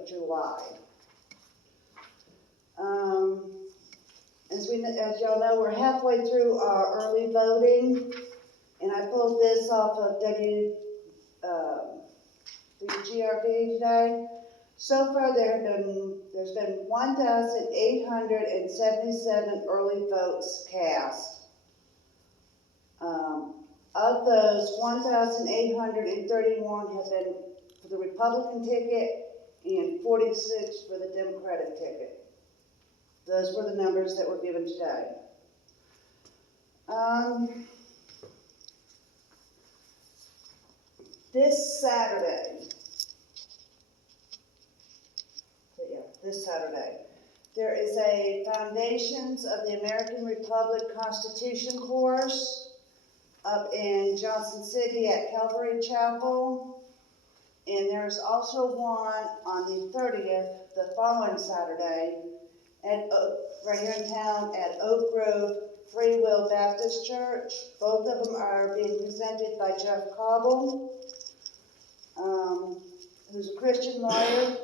of July. As y'all know, we're halfway through our early voting, and I pulled this off of WGRV today. So far, there's been 1,877 early votes cast. Of those, 1,831 have been for the Republican ticket and 46 for the Democratic ticket. Those were the numbers that were given today. This Saturday, there is a Foundations of the American Republic Constitution course up in Johnson City at Calvary Chapel. And there's also one on the 30th, the following Saturday, right here in town at Oak Grove Free Will Baptist Church. Both of them are being presented by Jeff Cobble, who's a Christian lawyer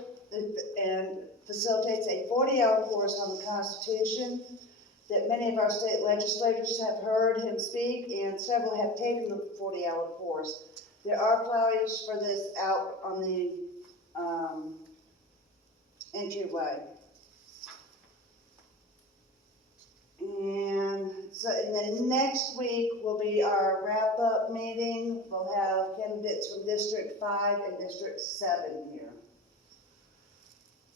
and facilitates a 40-hour course on the Constitution that many of our state legislators have heard him speak, and several have taken the 40-hour course. There are flyers for this out on the entryway. And then next week will be our wrap-up meeting. We'll have candidates from District 5 and District 7 here.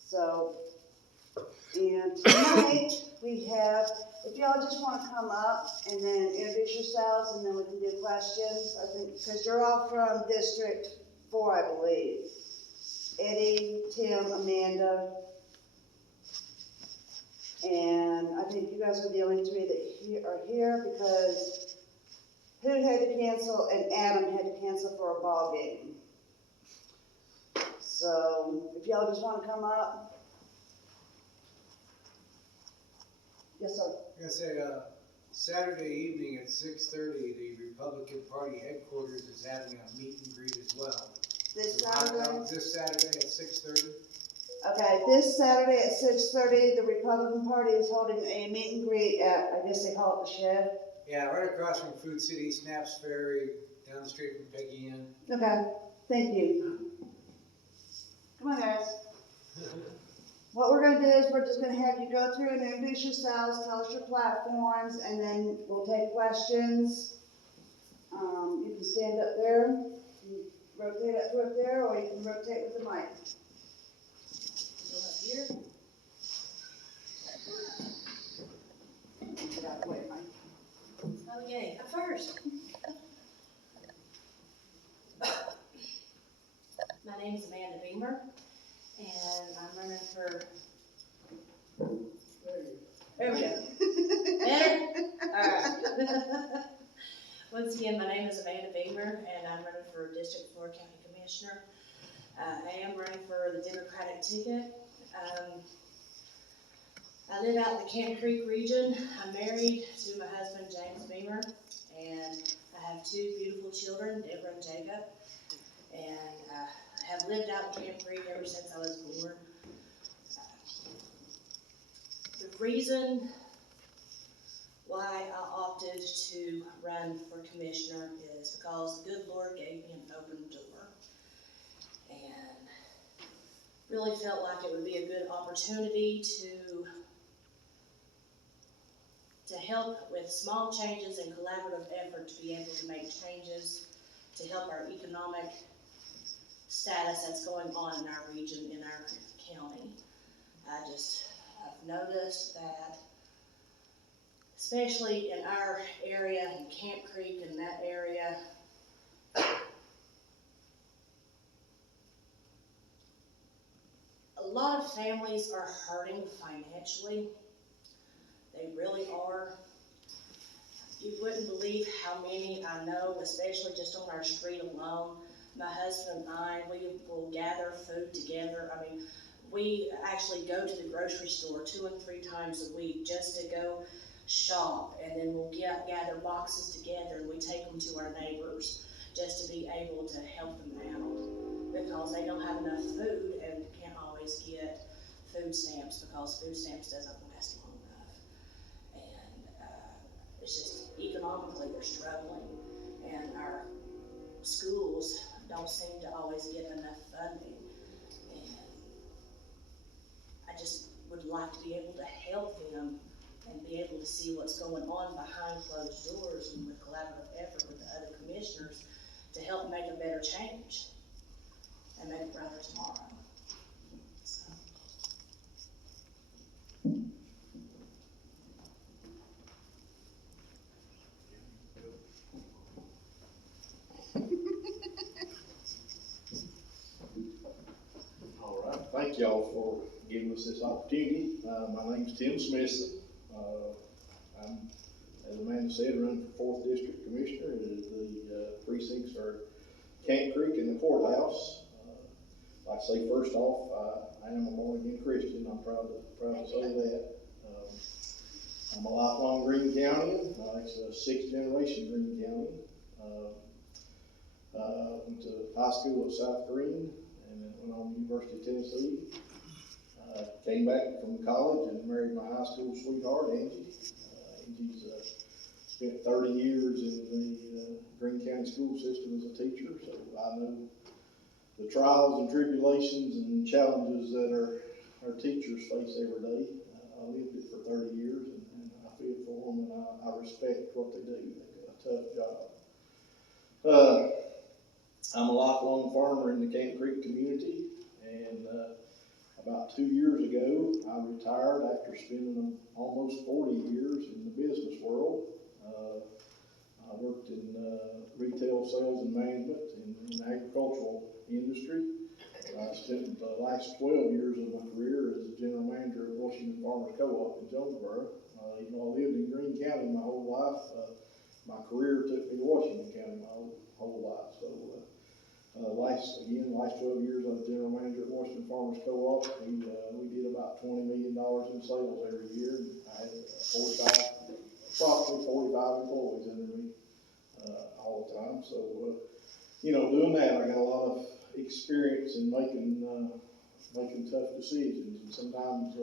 So, and tonight we have, if y'all just want to come up and then introduce yourselves and then we can do questions, I think, because you're all from District 4, I believe. Eddie, Tim, Amanda, and I think you guys are the only three that are here because Hoot had to cancel and Adam had to cancel for a ball game. So if y'all just want to come up. Yes, sir. I'm going to say Saturday evening at 6:30, the Republican Party headquarters is having a meet and greet as well. This Saturday? This Saturday at 6:30. Okay, this Saturday at 6:30, the Republican Party is holding a meet and greet at, I guess they call it the Shed. Yeah, right across from Food City, Snaps Ferry, down the street from Peggy Inn. Okay, thank you. Come on, guys. What we're going to do is we're just going to have you go through and introduce yourselves, tell us your platforms, and then we'll take questions. You can stand up there, you rotate up there, or you can rotate with the mic. Go up here. Get out of the way, Mike. Okay, up first. My name is Amanda Beamer, and I'm running for. There we go. Better? Alright. Once again, my name is Amanda Beamer, and I'm running for District 4 County Commissioner. I am running for the Democratic ticket. I live out in the Camp Creek region. I'm married to my husband, James Beamer, and I have two beautiful children, Deborah and Jacob. And I have lived out in Camp Creek ever since I was born. The reason why I opted to run for commissioner is because the good Lord gave me an open door. And really felt like it would be a good opportunity to help with small changes and collaborative effort to be able to make changes to help our economic status that's going on in our region, in our county. I've noticed that, especially in our area, in Camp Creek, in that area, a lot of families are hurting financially. They really are. You wouldn't believe how many I know, especially just on our street alone. My husband and I, we will gather food together. I mean, we actually go to the grocery store 2 and 3 times a week just to go shop, and then we'll gather boxes together and we take them to our neighbors just to be able to help them out because they don't have enough food and can't always don't seem to always get enough funding. And I just would like to be able to help them and be able to see what's going on behind closed doors and with collaborative effort with the other commissioners to help make a better change and make it brighter tomorrow. So. All right, thank y'all for giving us this opportunity. My name's Tim Smithson. I'm, as Amanda said, running for 4th District Commissioner. The precincts are Camp Creek and the courthouse. Like I say, first off, I am a born-again Christian. I'm proud to say that. I'm a lifelong Green County. It's a 6th generation Green County. Went to high school at South Green and then went on to University of Tennessee. Came back from college and married my high school sweetheart, Angie. Angie's spent 30 years in the Green County school system as a teacher, so I know the trials and tribulations and challenges that our teachers face every day. I lived it for 30 years, and I feel for them, and I respect what they do. They've got a tough job. I'm a lifelong farmer in the Camp Creek community, and about 2 years ago, I retired after spending almost 40 years in the business world. I worked in retail sales and management in the agricultural industry. I spent the last 12 years of my career as a general manager at Washington Farmers Co-op in Jonesboro. Even though I lived in Greene County my whole life, my career took me to Washington County my whole life. So last 12 years I was general manager at Washington Farmers Co-op. We did about $20 million in sales every year. I had approximately 45 employees under me all the time. So, doing that, I got a lot of experience in making tough decisions. And sometimes,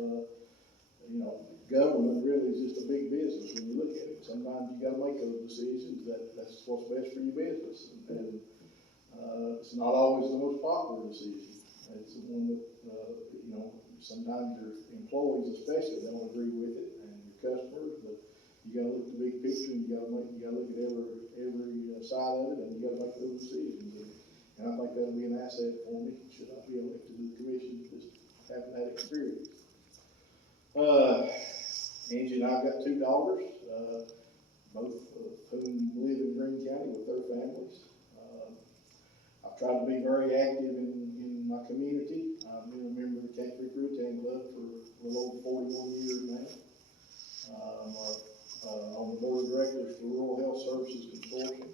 government really is just a big business when you look at it. Sometimes you got to make those decisions that's what's best for your business. And it's not always the most popular decision. It's the one that, sometimes your employees especially don't agree with it, and your customers, but you gotta look at the big picture, and you gotta look at every side of it, and you gotta make those decisions. And I think that'll be an asset for me, should I be elected to the commission, just having that experience. Angie and I've got 2 daughters, both of whom live in Greene County with their families. I've tried to be very active in my community. I've been a member of the Camp Creek Rotary Club for a little over 41 years now. I'm on the board of directors for Rural Health Services Consortium.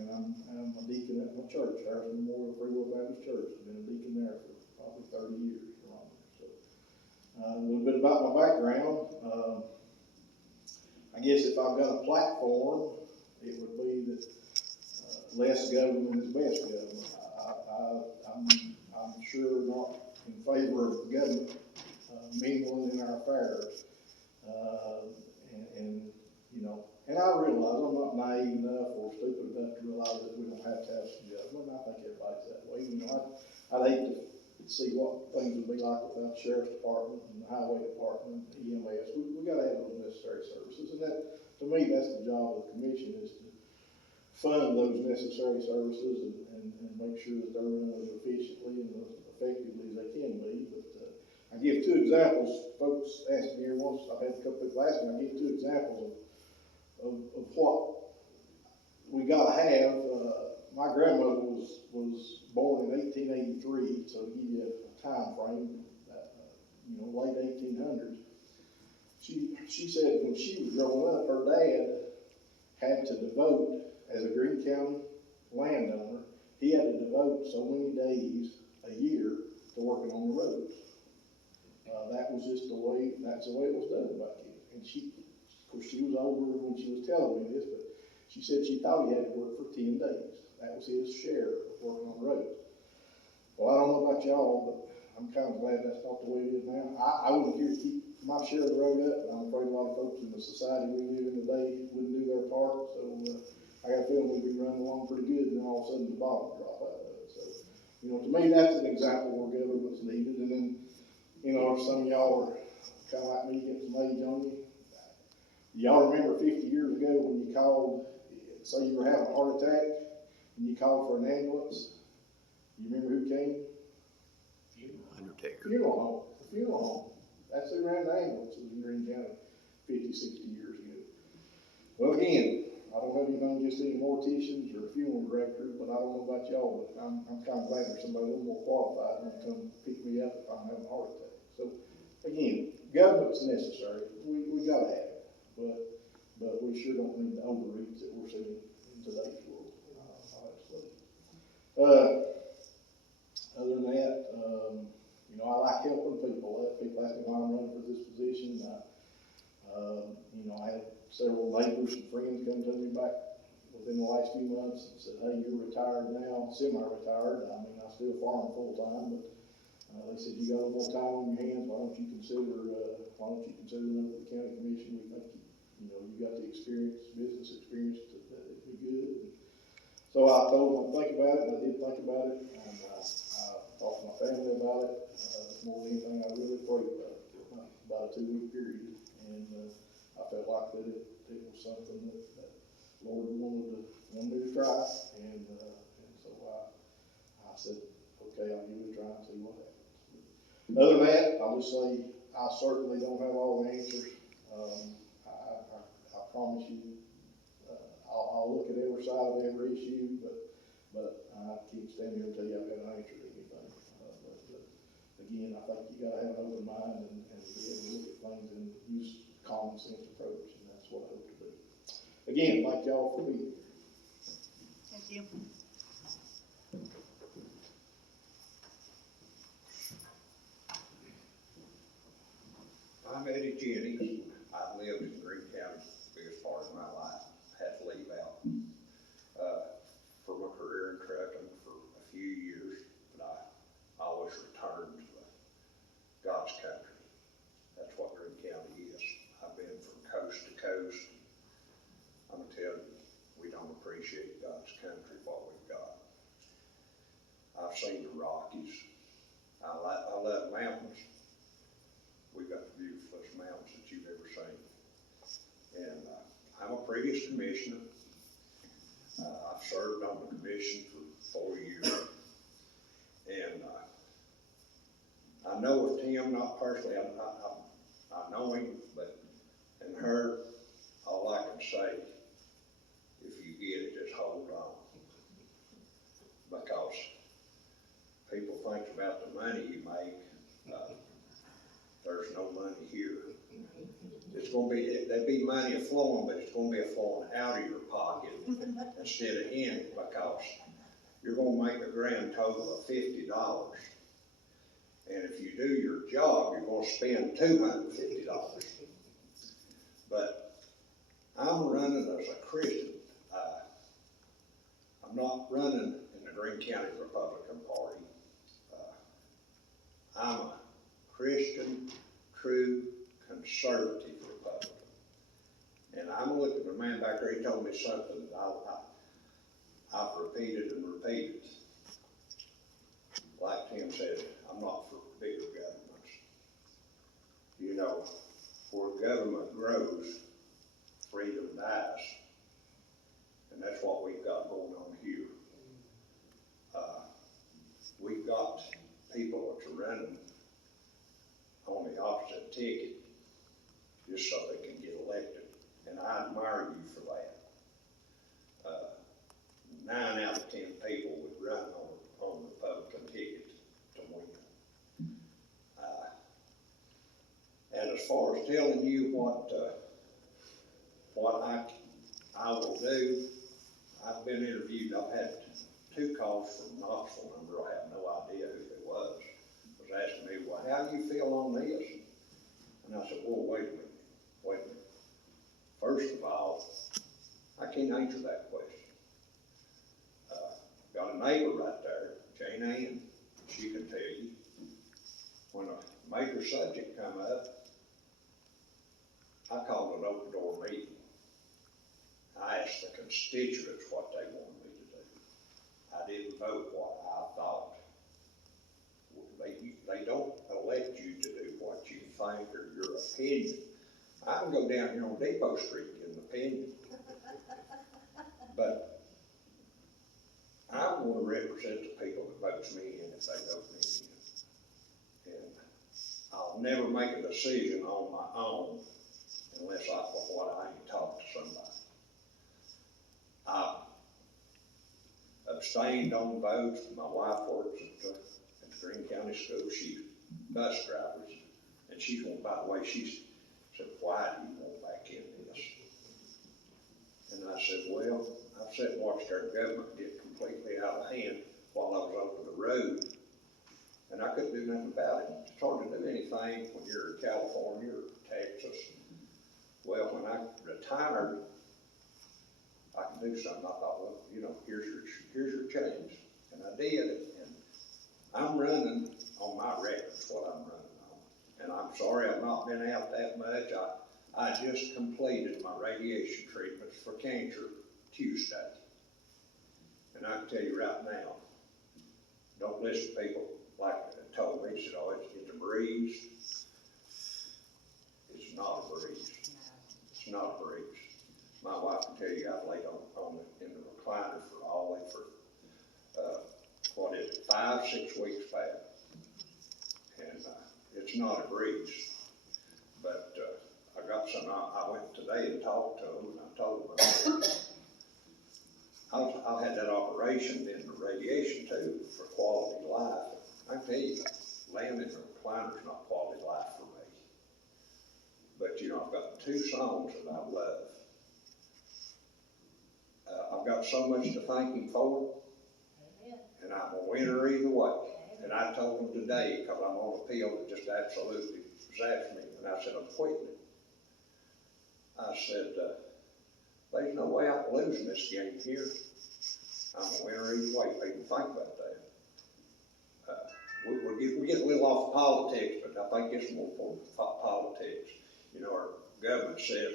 And I'm a deacon at my church, Harrison Memorial Free Will Baptist Church. I've been a deacon there for probably 30 years. So, a little bit about my background. I guess if I've got a platform, it would be that less government is best government. I'm sure not in favor of government mingling in our affairs. And I realize I'm not naive enough or stupid enough to realize that we don't have to have some government. I think everybody's that way. I'd hate to see what things would be like without the sheriff's department and the highway department, and EMS. We got to have those necessary services, and that, to me, that's the job of the commission, is to fund those necessary services and make sure that they're running as efficiently and as effectively as they can be. But I give 2 examples. Folks asked me here once, I've had a couple people ask me, I give 2 examples of what we got to have. My grandmother was born in 1883, so to give you a time frame, late 1800s. She said when she was growing up, her dad had to devote, as a Greene County landowner, he had to devote so many days a year to working on the roads. That's the way it was done back then. And of course, she was older when she was telling me this, but she said she thought he had to work for 10 days. That was his share of working on the roads. Well, I don't know about y'all, but I'm kind of glad that's not the way it is now. I wouldn't care to keep my share of the road up, but I'm afraid a lot of folks in the society we live in today wouldn't do their part. So I got a feeling we'll be running along pretty good, and then all of a sudden the bottom drop out of it. So, to me, that's an example where government's needed. And then, if some of y'all are kind of like me, get some age on you. Y'all remember 50 years ago when you called, say you were having a heart attack, and you called for an ambulance. You remember who came? Undertaker. Funeral home. The funeral home. That's who ran the ambulances in Green County 50, 60 years ago. Well, again, I don't have anything against any morticians or funeral directors, but I don't know about y'all, but I'm kind of glad there's somebody a little more qualified when to come pick me up if I'm having a heart attack. So, again, government's necessary. We gotta have it, but we sure don't need the overreach that we're seeing in today's world, honestly. Other than that, I like helping people. People ask me why I'm running for this position. I had several neighbors and friends come to me back within the last few months and said, hey, you're retired now, semi-retired. I mean, I still farm full-time, but they said, you got a little more time on your hands. Why don't you consider running for the county commission? We think you got the experience, business experience that'd be good. So I told them I'd think about it, and I did think about it, and I talked to my family about it. More than anything, I really prayed about it for about a 2-week period, and I felt like that it was something that Lord wanted me to try, and so I said, okay, I'll give it a try and see what happens. Other than that, I'll just say I certainly don't have all the answers. I promise you, I'll look at every side of every issue, but I can't stand here and tell you I've got an answer to anything. Again, I think you gotta have an open mind and be able to look at things and use common sense approach, and that's what I hope to do. Again, thank y'all for being here. Thank you. I'm Eddie Jennings. I've lived in Green County the biggest part of my life. Had to leave out for my career in trucking for a few years, but I always returned to God's country. That's what Green County is. I've been from coast to coast. I'm gonna tell you, we don't appreciate God's country, what we've got. I've seen the Rockies. I love mountains. We've got the beautifulest mountains that you've ever seen. And I'm a previous commissioner. I've served on the commission for 4 years. And I know of Tim, not personally, I know him, but and her, all I can say, if you get it, just hold on. Because people think about the money you make. There's no money here. It's going to be, there'd be money flowing, but it's going to be flowing out of your pocket instead of in it, because you're going to make a grand total of $50. And if you do your job, you're going to spend $250. But I'm running as a Christian. I'm not running in the Green County Republican Party. I'm a Christian, true, conservative Republican. And I'm looking at the man back there, he told me something that I've repeated and repeated. Like Tim said, I'm not for bigger governments. Where government grows, freedom dies. And that's what we've got going on here. We've got people that are running on the opposite ticket just so they can get elected. And I admire you for that. 9 out of 10 people would run on the Republican ticket to win. And as far as telling you what I will do, I've been interviewed. I've had 2 calls from Knoxville number. I have no idea who it was asking me, well, how do you feel on this? And I said, well, wait a minute. First of all, I can't answer that question. Got a neighbor right there, Jane Ann, she can tell you, when a major subject come up, I called an open door meeting. I asked the constituents opinion. I can go down here on Depot Street and get an opinion. But I'm gonna represent the people that votes me in if they vote me in. And I'll never make a decision on my own unless I ain't talked to somebody. I abstained on votes. My wife works at the Green County School. She's bus drivers. And she's going, by the way, she said, why do you want back in this? And I said, well, I've sat and watched our government get completely out of hand while I was over the road. And I couldn't do nothing about it. It's hard to do anything when you're in California or Texas. Well, when I retired, I could do something. I thought, well, you know, here's your change. And I did it. And I'm running on my records, what I'm running on. And I'm sorry I've not been out that much. I just completed my radiation treatments for cancer Tuesday. And I can tell you right now, don't listen to people like told me, said, oh, it's a breeze. It's not a breeze. It's not a breeze. My wife can tell you I've laid in the recliner for all day for 5-6 weeks back. And it's not a breeze. But I got some, I went today and talked to them, and I told them I had that operation in the radiation too for quality of life. I tell you, laying in the recliner is not quality of life for me. But you know, I've got 2 songs that I love. I've got so much to thank him for. Amen. And I'm a winner either way. Amen. And I told him today, because I'm on appeal, that just absolutely zapped me. And I said, I'm quitting it. I said, there's no way I'm losing this game here. I'm a winner either way. People think about that. We get a little off of politics, but I think it's more important than politics. You know, our government says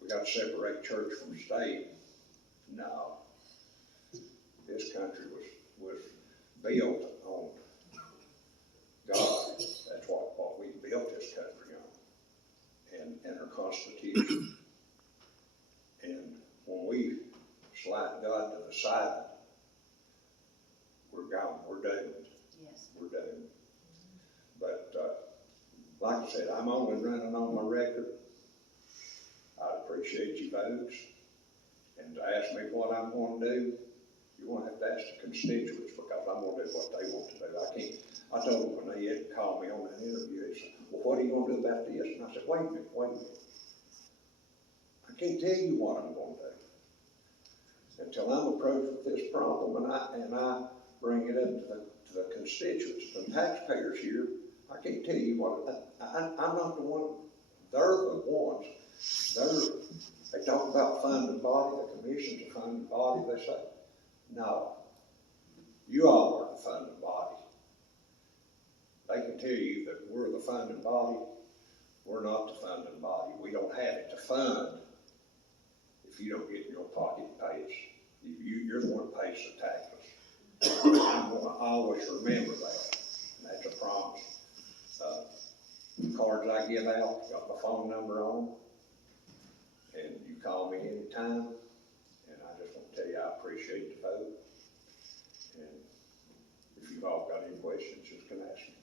we got to separate church from state. No. This country was built on God. That's what we built this country on. And our Constitution. And when we slide God to the side, we're gone. We're doomed. Yes. We're doomed. But like I said, I'm only running on my record. I'd appreciate your votes. And to ask me what I'm going to do, you're going to have to ask the constituents, because I'm going to do what they want to do. I can't. I told them when they had called me on that interview, they said, well, what are you going to do about this? And I said, wait a minute. I can't tell you what I'm going to do until I'm approached with this problem, and I bring it up to the constituents, the taxpayers here. I can't tell you what. I'm not the one. They're the ones. They talk about funding body. The commission's a funding body. They say, no, you all are the funding body. They can tell you that we're the funding body. We're not the funding body. We don't have it to fund if you don't get in your pocket and pay us. You're the one that pays the taxes. I'm going to always remember that. And that's a promise. The cards I give out, got my phone number on them. And you call me anytime. And I just want to tell you I appreciate the vote. And if you've all got any questions, you can ask me.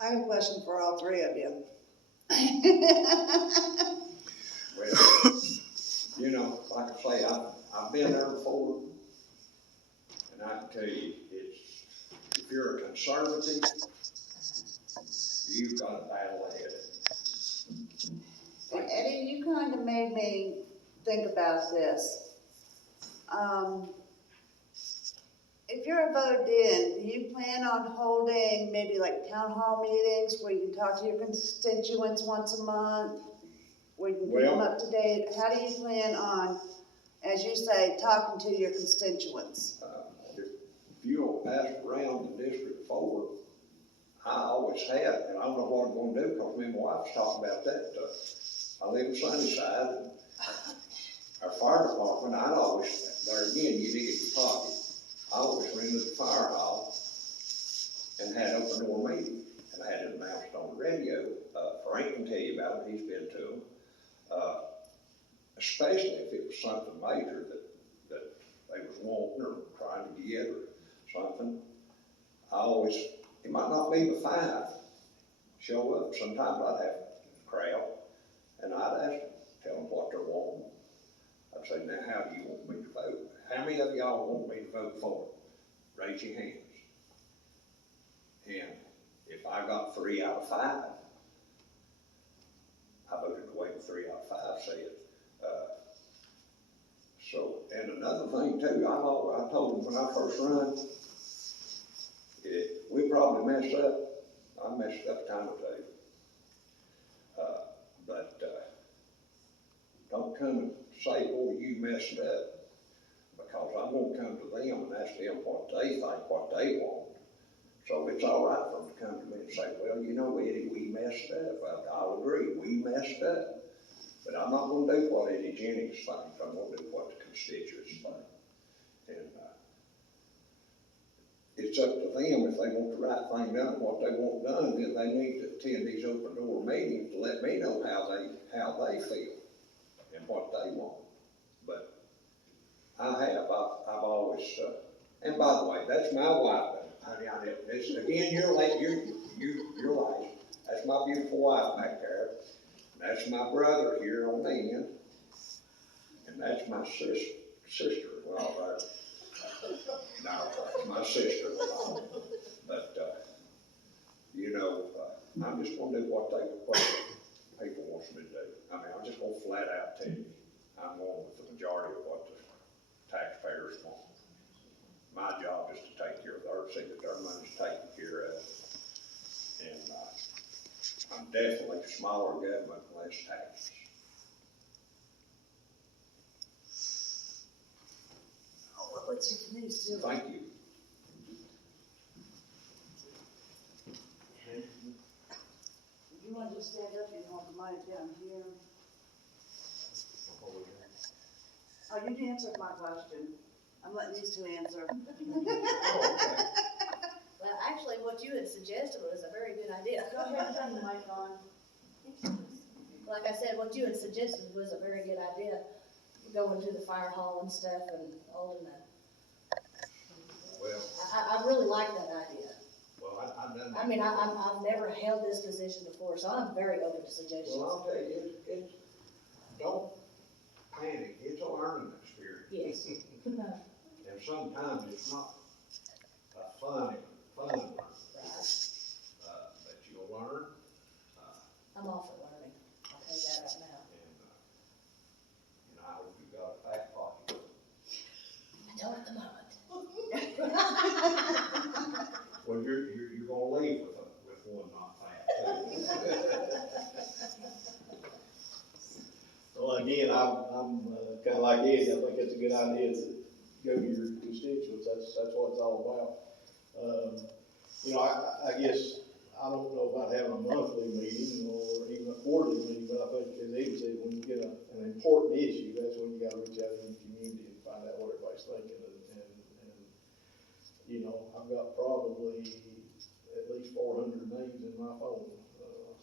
I have a question for all 3 of you. Well, you know, like I say, I've been there before. And I can tell you, if you're a conservative, you've got a battle ahead. And Eddie, you kind of made me think about this. If you're voted in, do you plan on holding maybe like town hall meetings where you can talk to your constituents once a month, where you can keep them up to date? How do you plan on, as you say, talking to your constituents? If you'll ask around the District 4, I always have, and I don't know what I'm going to do, because me and my wife's talking about that. I live in Sunnyside, and our fire department, I'd always, there again, you dig in your pocket. I always rented the fire hall, and and had open door meeting, and I had it announced on the radio. Frank can tell you about it, he's been to them. Especially if it was something major that they was wanting or trying to get or something. It might not be the 5 show up. Sometimes I'd have a crowd, and I'd ask them, tell them what they're wanting. I'd say, now, how do you want me to vote? How many of y'all want me to vote for it? Raise your hands. And if I got 3 out of 5, I voted the way the 3 out of 5 said. And another thing too, I told them when I first run, we probably messed up. I messed up a time or two. Don't come and say, boy, you messed up, because I'm going to come to them and ask them what they think, what they want. So it's all right for them to come to me and say, well, you know, Eddie, we messed up. Well, I'll agree, we messed up. But I'm not going to do what Eddie Jennings thinks. I'm going to do what the constituents think. And it's up to them if they want the right thing done, what they want done, then they need to attend these open door meetings to let me know how they feel and what they want. But I've always, and by the way, that's my wife. Honey, this again, you're late. That's my beautiful wife back there. That's my brother here on the end, and that's my sister. Well, no, that's my sister. But you know, I'm just going to do what people want me to do. I mean, I'm just going to flat out tell you, I'm going with the majority of what the taxpayers want. My job is to take care of see that their money's taken care of, and I'm definitely smaller government, less taxes. Oh, what's your news too? Thank you. You want to just stand up and hold the mic down here? Oh, you answered my question. I'm letting these two answer. Well, actually, what you had suggested was a very good idea. Go ahead, turn the mic on. Like I said, what you had suggested was a very good idea, going to the fire hall and stuff and holding that. Well, I really like that idea. well, I've done that. I mean, I've never held this position before, so I'm very open to suggestions. Well, I'll tell you, don't panic. It's a learning experience. Yes. And sometimes it's not a fun one. Right. But you'll learn. I'm all for learning. I'll tell you that right now. And I hope you got a back pocket. I don't at the moment. Well, you're gonna leave with one not fat. Well, again, I'm kind of like Eddie. I think it's a good idea to go to your constituents. That's what it's all about. You know, I guess I don't know about having a monthly meeting or even a quarterly meeting, but I think, as Eddie said, when you get an important issue, that's when you got to reach out in the community and find out what everybody's thinking. And you know, I've got probably at least 400 names in my phone,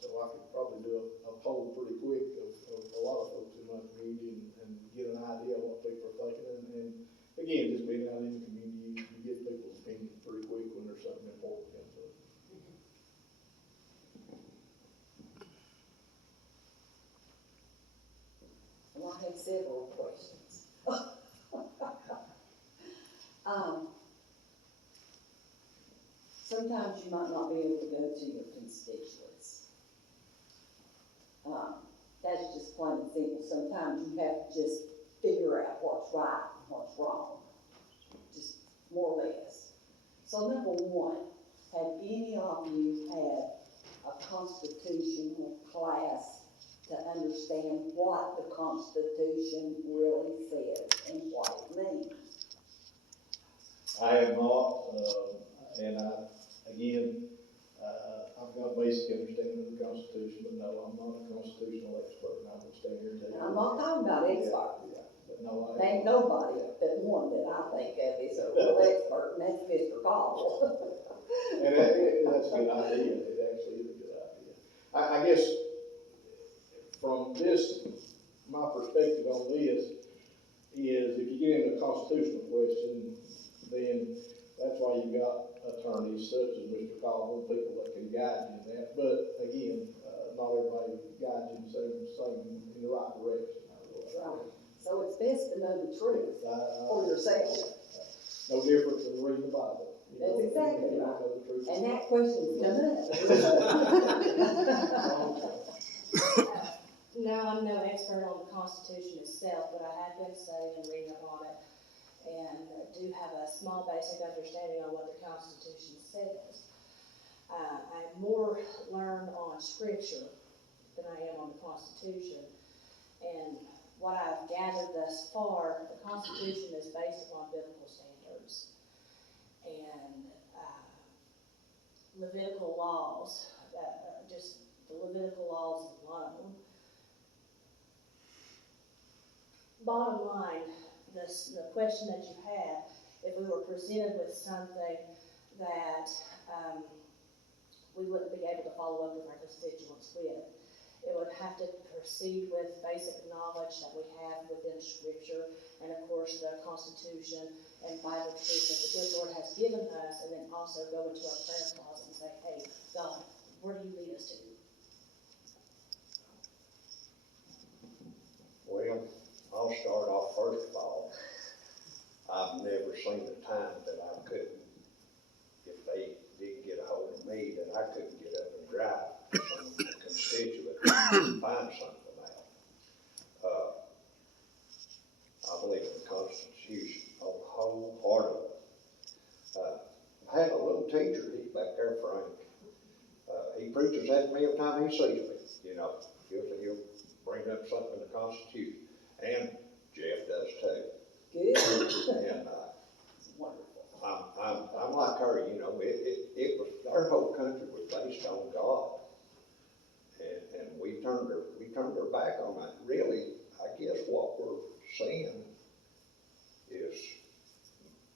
so I could probably do a poll pretty quick of a lot of folks in my community and get an idea of what people are thinking. And again, just being out in the community, you get people's opinions pretty quick when there's something important comes up. Well, I have several questions. Sometimes you might not be able to go to your constituents. That's just plain and simple. Sometimes you have to just figure out what's right and what's wrong, just more or less. So number one, have any of you had a constitutional class to understand what the Constitution really says and what it means? I have not, and I've got a basic understanding of the Constitution, but no, I'm not a constitutional expert, and I will stand here and tell you. I'm not talking about expert. Yeah, but no, There ain't nobody but one that I think of is a real expert, and that's Mr. Caldwell. And that's a good idea, it actually is a good idea. I guess, from this, my perspective on this is, if you get into a constitutional question, then that's why you've got attorneys such as Mr. Caldwell, people that can guide you in that. But again, not everybody guides you in the same in the right direction. Right. So it's best to know the truth for yourself. No different than reading the Bible. You That's know, exactly if you don't right. know the truth. And that question's coming up. No, I'm no expert on the Constitution itself, but I have been studying and reading up on it, and do have a small basic understanding on what the Constitution says. I'm more learned on Scripture than I am on the Constitution, and what I've gathered thus far, the Constitution is based upon biblical standards, and Levitical laws, just the Levitical laws alone. Bottom line, the question that you had, if we were presented with something that we wouldn't be able to follow up with our constituents with, it would have to proceed with basic knowledge that we have within Scripture, and of course the Constitution and Bible truth that the good Lord has given us, and then also go into our prayer closet and say, hey, God, where do you lead us to? Well, I'll start off first of all. I've never seen a time that I couldn't, if they didn't get a hold of me, that I couldn't get up and drive to some constituent and find something out. I believe in the Constitution wholeheartedly. I had a little teacher, he's back there, Frank. He preaches at me every time he sees me, you know. He'll bring up something in the Constitution. And Jeff does too. Good. And Wonderful. I'm like her, you know, it was, our whole country was based on God. And we turned her back on that. Really, I guess what we're seeing is,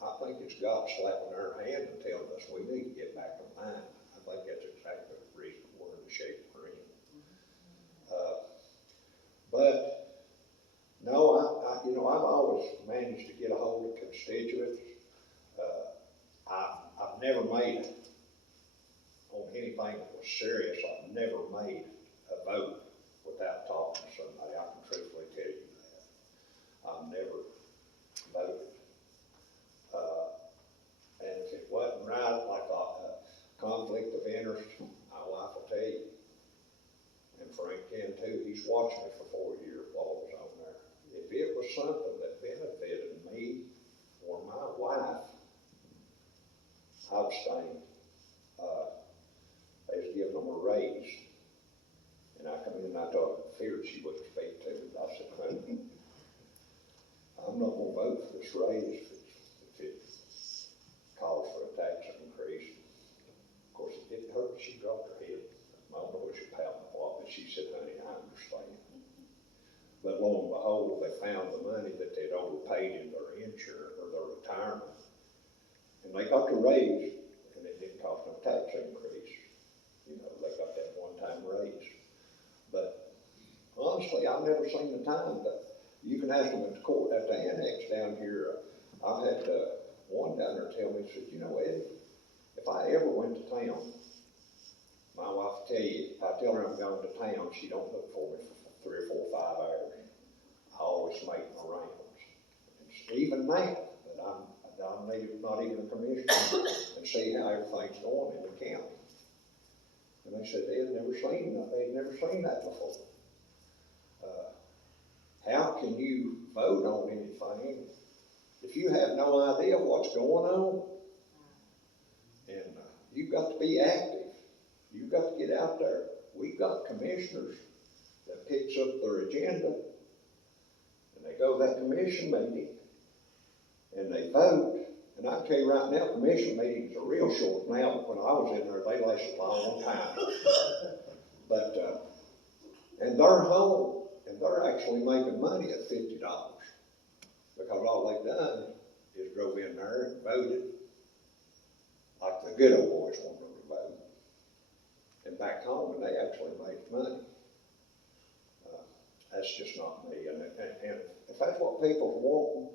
I think it's God slapping our hand and telling us we need to get back to line. I think that's exactly the reason we're in the shape we're in. But no, you know, I've always managed to get a hold of constituents. I've never made, on anything that was serious, I've never made a vote without talking to somebody. I can truthfully tell you that. I've never voted. And if it wasn't right, like a conflict of interest, my wife will tell you, and Frank can too, he's watched me for 4 years while I was on there. If it was something that benefited me or my wife, I abstained. They was giving them a raise. And I come in and I told her, feared she wouldn't speak to me. I said, honey, I'm not gonna vote for this raise if it calls for a tax increase. Of course, it didn't hurt. She dropped her head. I don't know what she pouted or what, but she said, honey, I understand. But lo and behold, they found the money that they'd overpaid in their insurance or their retirement. And they got the raise, and it didn't cost them a tax increase. You know, they got that one-time raise. But honestly, I've never seen the time that you can ask them at the court, at the annex down here. I've had one down there tell me, said, you know, Eddie, if I ever went to town, my wife will tell you, if I tell her I'm going to town, she don't look for me for 3 or 4 or 5 hours. I always make my rounds. And even now, that I'm not even a commissioner, and see how everything's going in the county. And they said they'd never seen that before. How can you vote on anything if you have no idea what's going on? And you've got to be active. You've got to get out there. We've got commissioners that picks up their agenda, and they go to that commission meeting, and they vote. And I can tell you right now, commission meetings are real short now, but when I was in there, they lasted a long time. But, and they're home, and they're actually making money at $50, because all they've done is drove in there and voted like the good old boys wanted to vote. And back home, and they actually made money. That's just not me, and if that's what people want,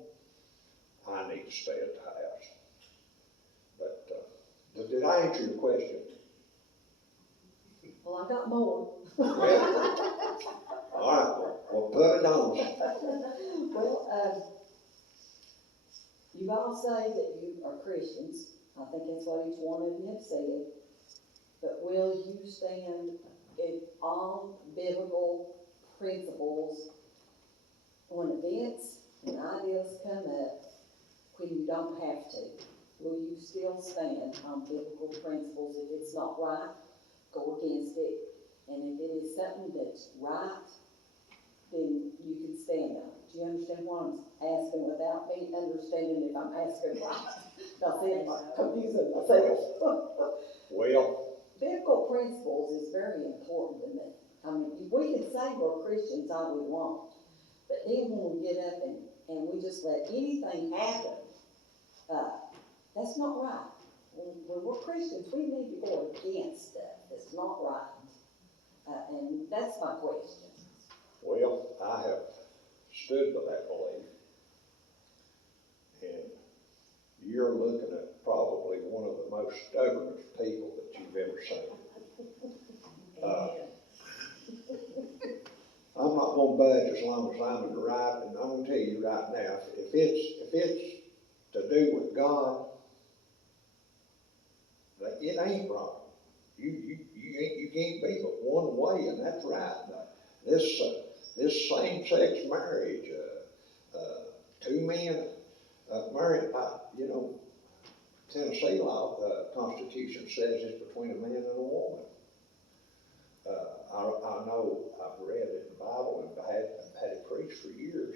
I need to stay at the house. But did I answer your question? Well, I got more. All right, well, put it on. Well, you all say that you are Christians. I think that's what each one of you have said. But will you stand on biblical principles when events and ideas come up when you don't have to? Will you still stand on biblical principles? If it's not right, go against it. And if it is something that's right, then you can stand on it. Do you understand what I'm asking without me understanding if I'm asking right? Now, see, I'm confusing myself. Well, Biblical principles is very important to me. I mean, we can say we're Christians all we want, but then when we get up and we just let anything happen, that's not right. When we're Christians, we need to go against stuff that's not right. And that's my question. well, I have stood by that belief. And you're looking at probably one of the most stubbornest people that you've ever seen. I'm not gonna budge as long as I'm in the right, and I'm gonna tell you right now, if it's to do with God, it ain't wrong. You can't be but one way, and that's right. This same-sex marriage, two men married by, Tennessee law, Constitution says it's between a man and a woman. I know I've read it in the Bible and I've had it preached for years.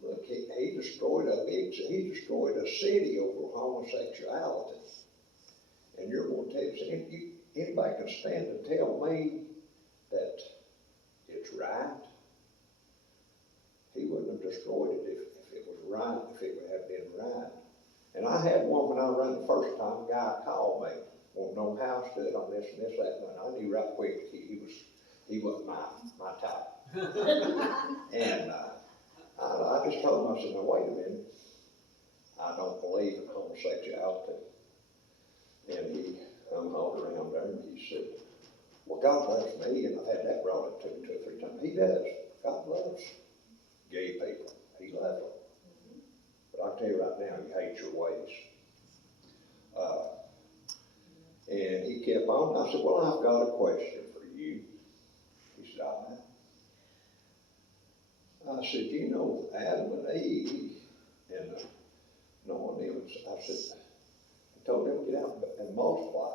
Look, he destroyed a city over homosexuality. And you're going to tell me, anybody can stand and tell me that it's right? He wouldn't have destroyed it if it was right, if it would have been right. And I had one when I ran the first time, a guy called me, wanted to know how I stood on this and this, that, and I knew right quick he wasn't my type. And I just told him, I said, now wait a minute, I don't believe in homosexuality. And he hauled around there and he said, well, God loves me, and I've had that brought up to him 2 or 3 times. He does. God loves gay people. He loves them. But I'll tell you right now, he hates your ways. And he kept on. I said, well, I've got a question for you. He said, all right. I said, Adam and Eve and Noah and them, I said, I told them to get out and multiply.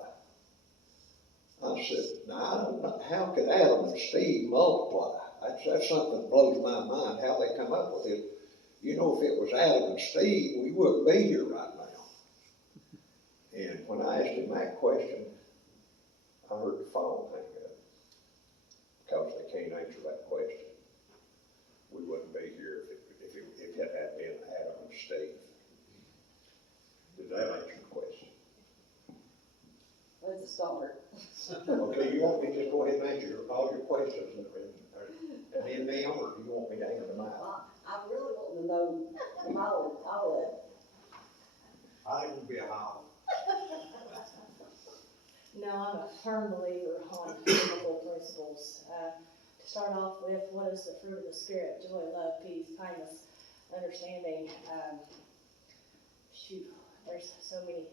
I said, now I don't know, how could Adam and Steve multiply? That's something that blows my mind, how they come up with it. If it was Adam and Steve, we wouldn't be here right now. And when I asked him that question, I heard the phone hang up because they can't answer that question. We wouldn't be here if it had been Adam and Steve. Did that answer the question? Let's start. Okay, you want me to just go ahead and answer all your questions and then them, or do you want me to answer them out? I really want to know all of it. I think it would be a howl. No, I'm a firm believer on biblical principles. To start off with, what is the fruit of the Spirit? Joy, love, peace, kindness, understanding. There's so many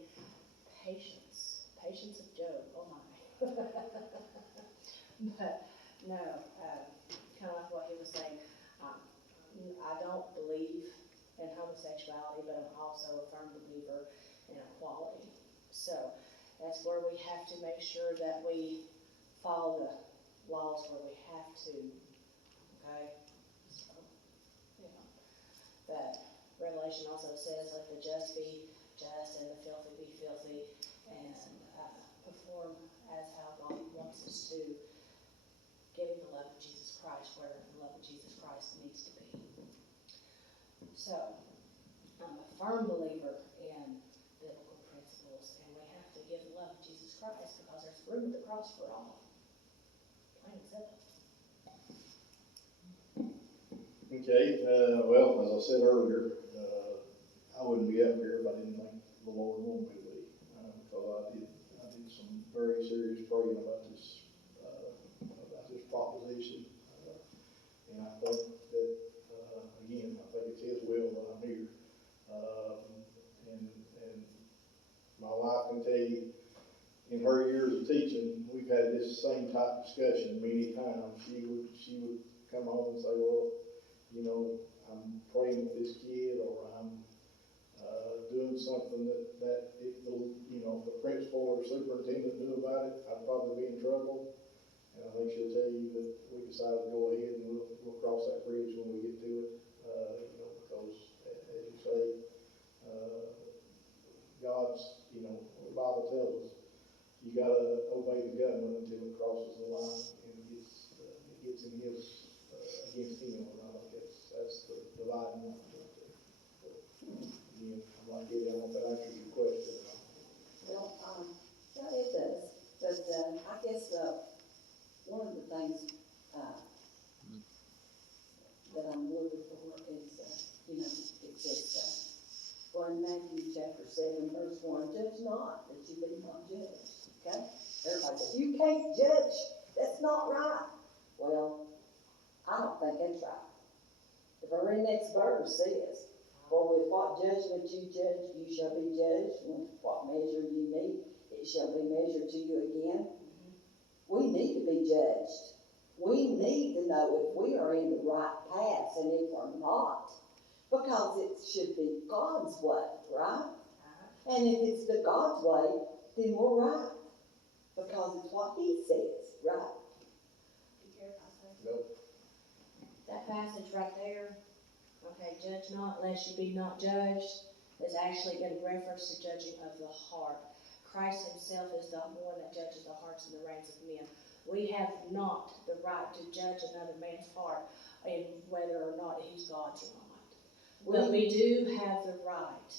patience of Job. Oh my. But no, kind of like what he was saying. I don't believe in homosexuality, but I'm also a firm believer in equality. So that's where we have to make sure that we follow the laws where we have to. Okay? So, But Revelation also says, let the just be just and the filthy be filthy, and perform as how God wants us to, giving the love of Jesus Christ where the love of Jesus Christ needs to be. So, firm believer in biblical principles, and we have to give the love of Jesus Christ because there's room at the cross for all. Plain and simple. Okay, well, as I said earlier, I wouldn't be up here if I didn't think the Lord wanted me to be. Because I did some very serious praying about this proposition. And I think that, again, I think it's His will that I'm here. And my wife can tell you, in her years of teaching, we've had this same type of discussion many times. She would come home and say, well, you know, I'm praying with this kid, or I'm doing something that if the principal or superintendent knew about it, I'd probably be in trouble. And I think she'll tell you that we decided to go ahead and we'll cross that bridge when we get to it. Because as you say, God's, the Bible tells us you gotta obey the government until it crosses the line and it gets in His against Him. And I think that's the dividing line. Again, I'm like, I don't know if that answers your question. Well, yeah, it does, but, I guess, one of the things, that I'm looking for is, it says, for in Matthew chapter 7, verse 1, judge not, that you be not judged, okay? Everybody says, you can't judge, that's not right. Well, I don't think that's right. The very next verse says, for with what judgment you judge, you shall be judged, and with what measure you meet, it shall be measured to you again. We need to be judged. We need to know if we are in the right path and if we're not. Because it should be God's way, right? And if it's the God's way, then we're right. Because it's what He says, right? Do you care if I say? Nope. That passage right there, okay, judge not lest you be not judged, is actually in reference to judging of the heart. Christ Himself is the one that judges the hearts and the reins of men. We have not the right to judge another man's heart and whether or not he's God's or not. But we do have the right.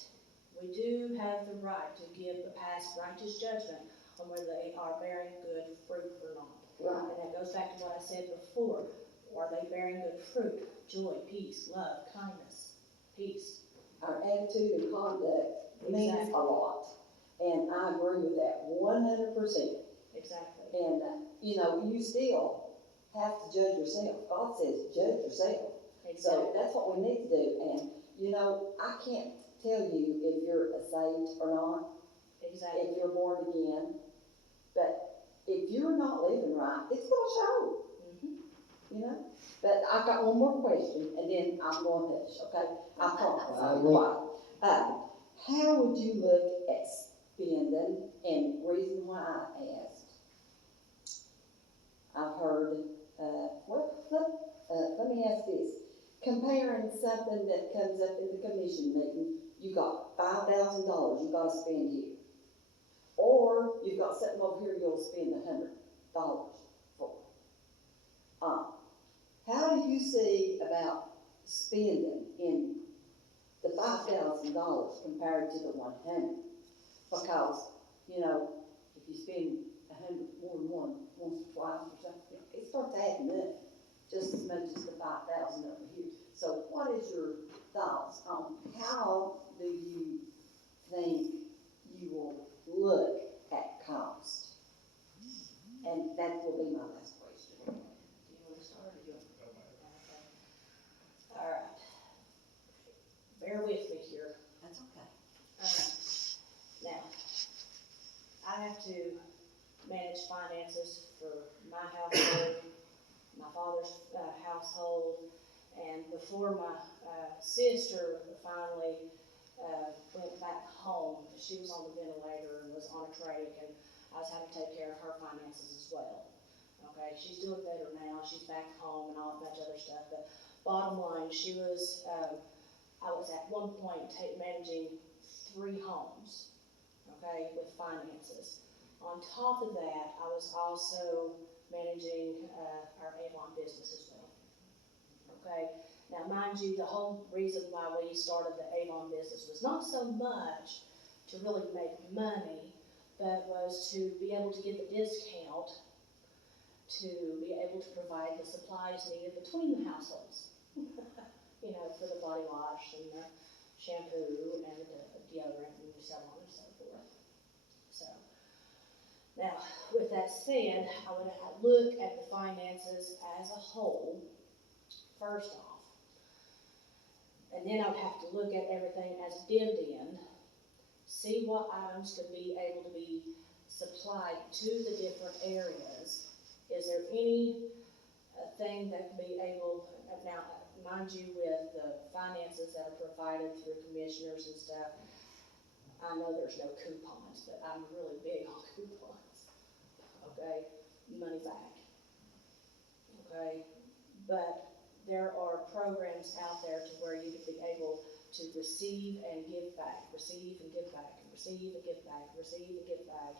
We do have the right to give a past righteous judgment on whether they are bearing good fruit or not. Right. And that goes back to what I said before. Are they bearing good fruit? Joy, peace, love, kindness, peace. Our attitude and conduct means Exactly. a lot. And I agree with that 100%. Exactly. And, you still have to judge yourself. God says, judge yourself. So that's what we need to do. And, I can't tell you if you're saved or not, Exactly. if you're born again. But if you're not living right, it's going to show. Mm-hmm. But I've got one more question, and then I'm going to hush, okay? I promise I'll be quiet. How would you look at spending, and the reason why I asked, I've heard, let me ask this. Comparing something that comes up in the commission meeting, you got $5,000 you got to spend here. Or you've got something over here you'll spend $100 for. How do you see about spending in the $5,000 compared to the $100? Because, if you spend $100 more than once or twice or something, it starts adding up just as much as the $5,000 over here. So what is your thoughts on how do you think you will look at cost? And that will be my last question. Do you want to start or do you want to? Okay. All right. Bear with me here. That's okay. Now, I have to manage finances for my household, my father's household, and before my sister finally went back home, she was on the ventilator and was on a trach, and I was having to take care of her finances as well. Okay, she's doing better now. She's back home and all that bunch of other stuff. But bottom line, she was, I was at one point managing 3 homes, okay, with finances. On top of that, I was also managing our Avon business as well. Okay, now mind you, the whole reason why we started the Avon business was not so much to really make money, but was to be able to get the discount to be able to provide the supplies needed between the households. You know, for the body wash and the shampoo and the deodorant and so on and so forth. So, now, with that said, I want to look at the finances as a whole, first off. And then I would have to look at everything as a dividend, see what items could be able to be supplied to the different areas. Is there any thing that can be able, now, mind you, with the finances that are provided through commissioners and stuff, I know there's no coupons, but I'm really big on coupons. Okay, money back. Okay, but there are programs out there to where you can be able to receive and give back, receive and give back, and receive and give back, receive and give back.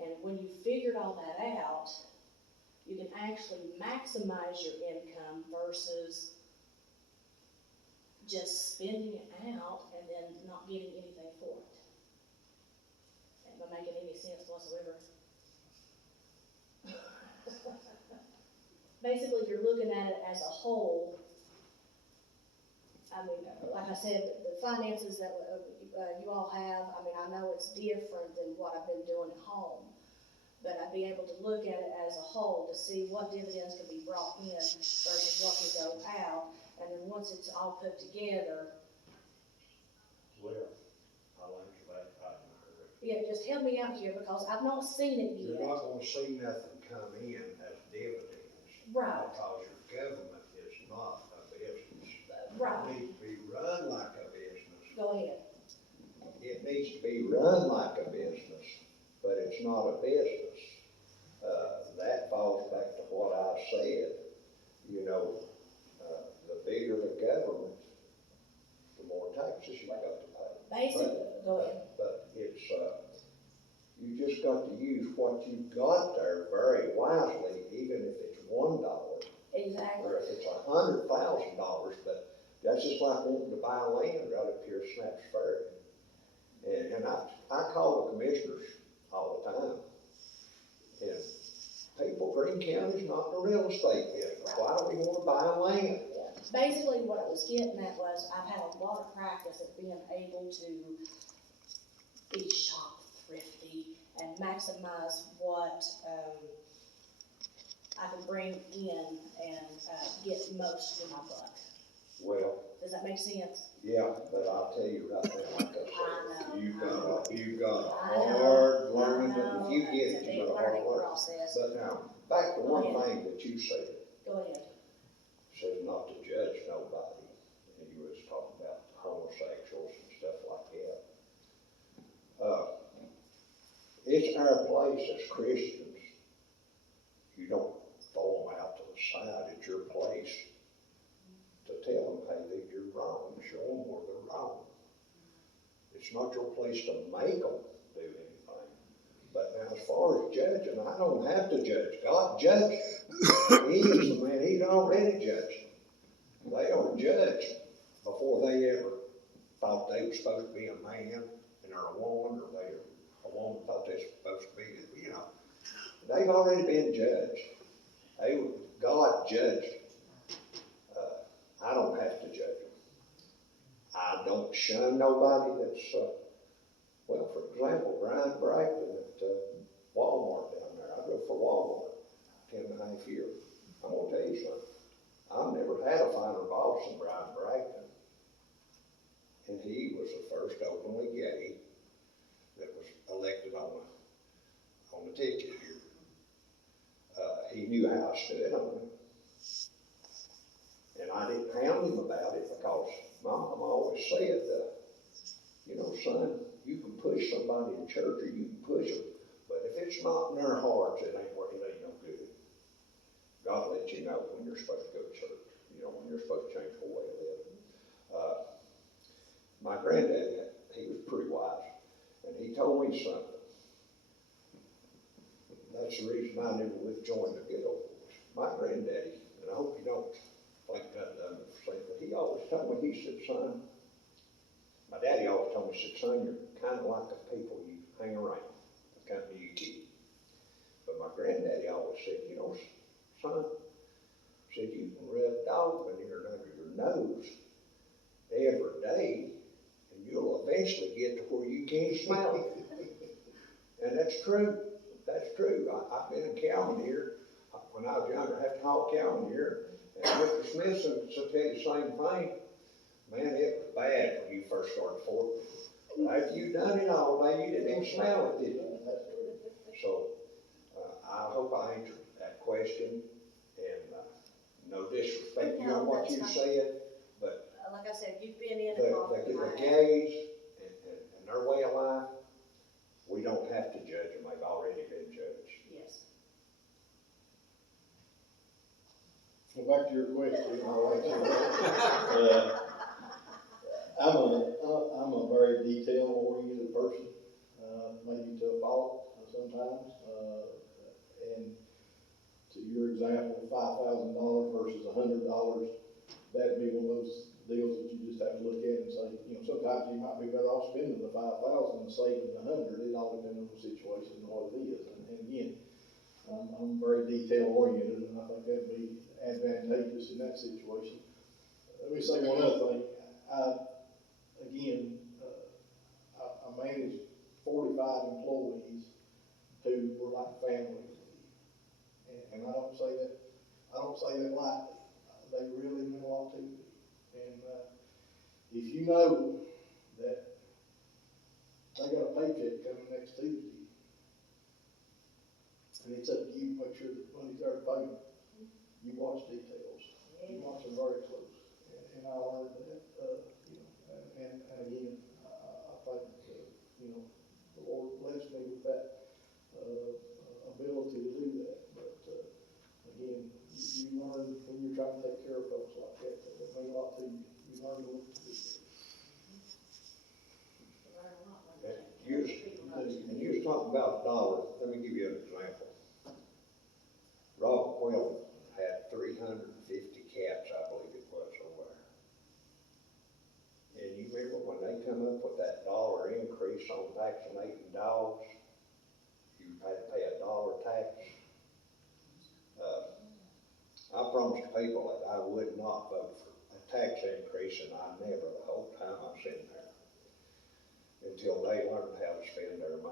And when you figured all that out, you can actually maximize your income versus just spending it out and then not getting anything for it. Am I making any sense whatsoever? Basically, if you're looking at it as a whole, I mean, like I said, the finances that you all have, I mean, I know it's different than what I've been doing at home, but I'd be able to look at it as a whole to see what dividends can be brought in versus what can go out, and then once it's all put together. Well, I'll answer that part in a hurry. Yeah, just help me out here because I've not seen it yet. You're not gonna see nothing come in as dividends. Right. Because your government is not a business. Right. It needs to be run like a business. Go ahead. It needs to be run like a business, but it's not a business. That falls back to what I said. You know, the bigger the government, the more taxes you got to pay. Basically, go ahead. But it's, you just got to use what you've got there very wisely, even if it's $1. Exactly. Or if it's $100,000, but that's just like wanting to buy land right up here at Snaps Ferry. And I call the commissioners all the time. And people, Green County's not in the real estate business. Why do we want to buy land? Yeah. Basically, what I was getting at was I've had a lot of practice at being able to be shop thrifty and maximize what I can bring in and get most for my buck. Well, Does that make sense? yeah, but I'll tell you right now, like I I said, you've got a I know. hard learning, I know. but if you get It's it, a you big got a hard learning work. process. But now, back to one Go ahead. thing that you said, Go ahead. says not to judge nobody, and you was talking about homosexuals and stuff like that. It's our place as Christians. You don't throw them out to the side. It's your place to tell them, hey, that you're wrong, show them where they're wrong. It's not your place to make them do anything. But now, as far as judging, I don't have to judge. God judges. He is the man. He's already judged. They are judged before they ever thought they were supposed to be a man and they're a woman, or a woman thought they were supposed to be, you know. They've already been judged. God judged. I don't have to judge them. I don't shun nobody that's, well, for example, Brian Bragdon at Walmart down there. I drove for Walmart 10.5 years. I'm going to tell you something. I've never had a finer boss than Brian Bragdon. And he was the first openly gay that was elected on the ticket here. He knew how I stood on it. And I didn't hound him about it because my mom always said, you know, son, you can push somebody in church or you can push them, but if it's not in their hearts, it ain't no good. God lets you know when you're supposed to go to church, you know, when you're supposed to change the way of living. My granddad, he was pretty wise, and he told me something. That's the reason I never joined the good old boys. My granddaddy, and I hope you don't think that of me for saying, but he always told me, he said, son, said, son, you're kind of like the people you hang around, the company you keep. But my granddaddy always said, you know, son, said you can rub dog manure under your nose every day, and you'll eventually get to where you can't smell it. And that's true. That's true. I've been in cow manure. When I was younger, I had to haul cow manure. And Mr. Smithson said the same thing. Man, it was bad when you first started forking. But after you done it all day, you didn't even smell it, did you? So, I hope I answered that question. And no disrespect, you know what you said, but Like I said, you've been in the, it long. the gays and their way of life, we don't have to judge them. They've already been judged. Yes. Well, back to your question, I'll answer I'm a very detail-oriented person, maybe to a fault sometimes. And to your example, $5,000 versus $100, that'd be one of those deals that you just have to look at and say, you know, sometimes you might be better off spending the 5,000 and saving the 100. It all depends on the situation and what it is. And again, I'm very detail-oriented, and I think that'd be advantageous in that situation. Let me say one other thing. I managed 45 employees who were like family to me. And I don't say that lightly. They really meant a lot to me. And if you know that they got a paycheck coming next Tuesday, and it's up to you to make sure that money's there to pay them, you watch details. You watch them very close. And I learned that, you know, and again, I think, you know, the Lord blessed me with that ability to do that. But again, you learn when you're trying to take care of folks like that, that mean a lot to you. You learn to look at this. And you was talking about dollars. Let me give you an example. Robert Queller had 350 cats, I believe it was, over there. And you remember when they come up with that $1 increase on vaccinating dogs, you had to pay $1 tax. I promised people that I would not vote for a tax increase, and I never, the whole time I was sitting there, until they learned how to spend their money.